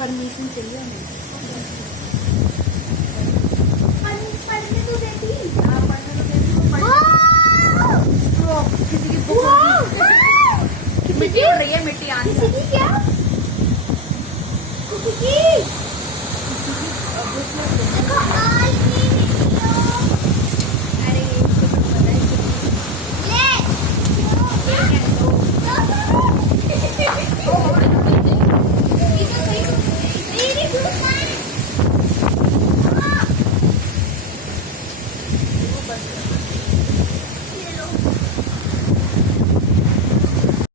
Permission चाहिए हमें। पढ़ने तो देती। हाँ, पढ़ने तो देती हूँ, किसी की बुक मिट्टी उड़ रही है, मिट्टी आने किसी की क्या? किसी की? देखो आई नहीं अरे ये तो पता है ले।